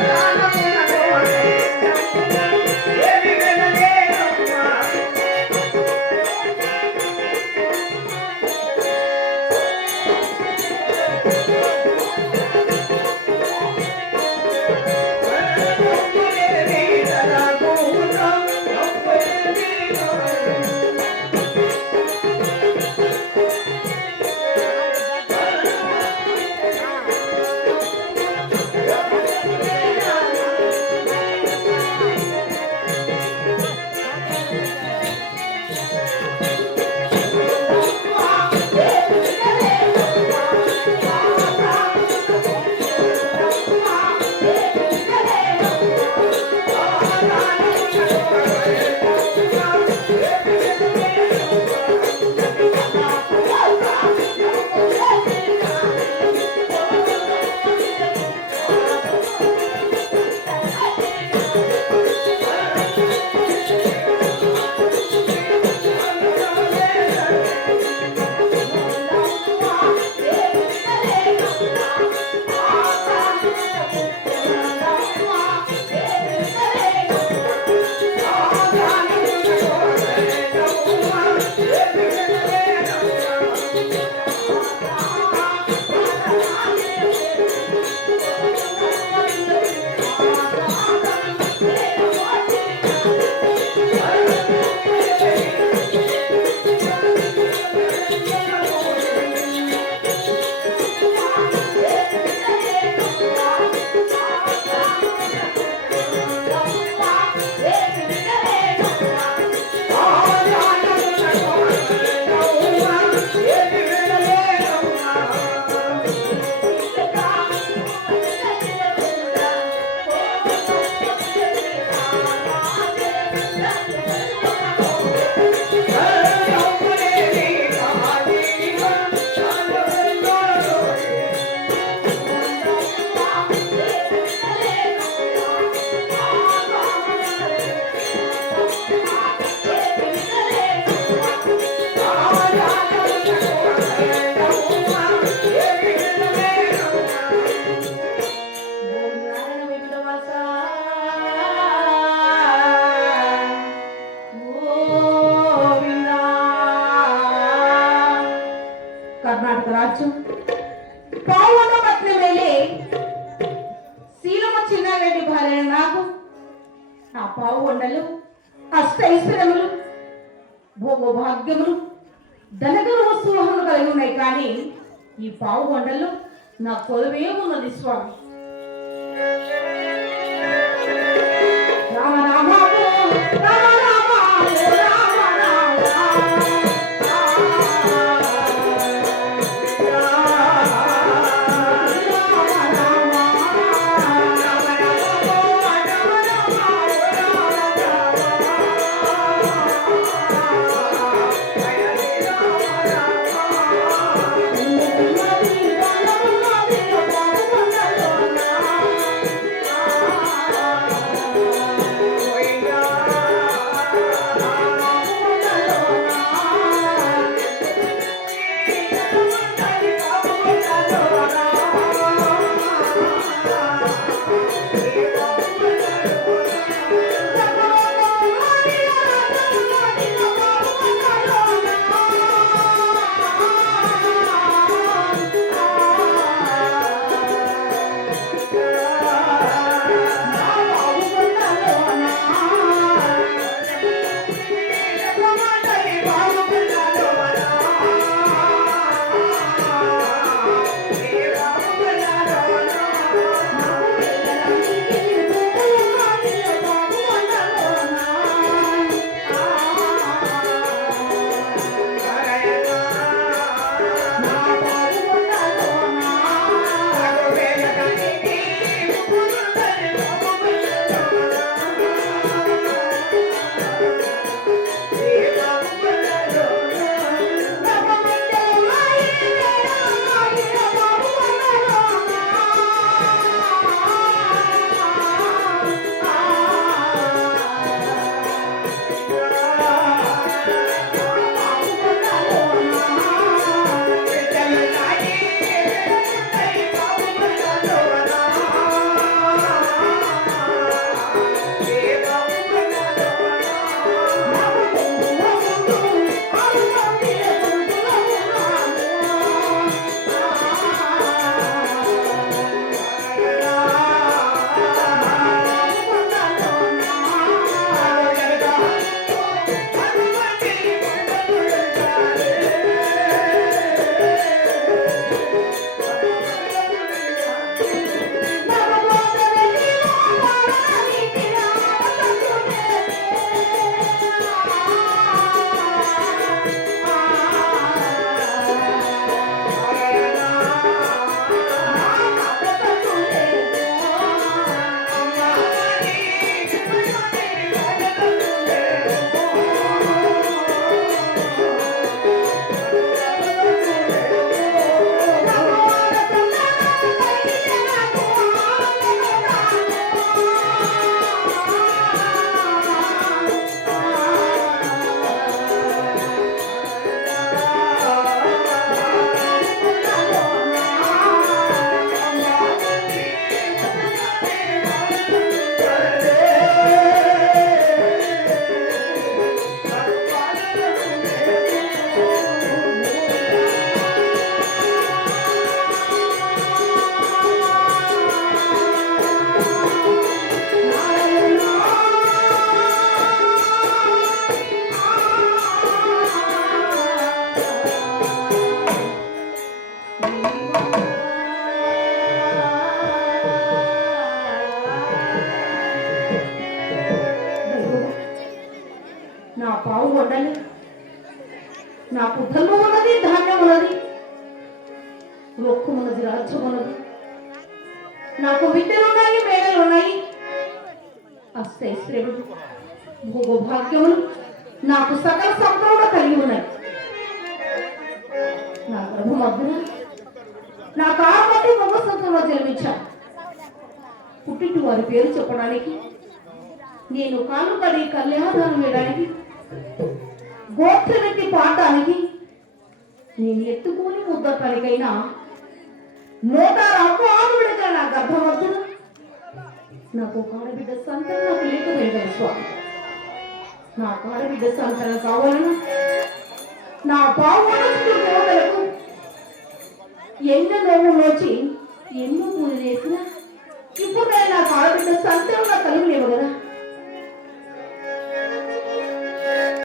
Yeah. నా పావు వండలు అష్ట ఐశ్వర్యములు భోగభాగ్యములు ధనగరు వస్తువులను కలిగి ఉన్నాయి. కానీ ఈ పావు వండలు నా కొలువే ఉన్నది స్వామి. వండని నా బుద్ధంలో ఉన్నది ధాన్యం ఉన్నది మొక్కు ఉన్నది రాజ్యం ఉన్నది. నాకు విద్యలు ఉన్నాయి మేడలు ఉన్నాయి. అష్టైశ్వర్యములు భోగభాగ్యములు నాకు సకల సంపూర్ణ కలిగి ఉన్నాయి. నా ప్రభు మధ్యన నా కాబట్టి మొగసంతంలో జన్మించాను పుట్టింటి వారి పేరు చెప్పడానికి నేను కాలు పడి కళ్యాణాన్ని వేయడానికి గోత్రమెత్తి పాడడానికి నేను ఎత్తుకొని ముద్దటానికైనా నూట అప్పు ఆడబిడగా నా గర్భవద్దును నాకు ఆడబిడ్డ సంతానం నాకు లేకపోయింది స్వామి. నా ఆడబిడ్డ సంతానం కావాలను? నా పావులకు కోటలకు ఎన్నో నోవులోచి ఎన్నో పూజ చేసిన ఇప్పుడు నాకు ఆడబిడ్డ సంతానం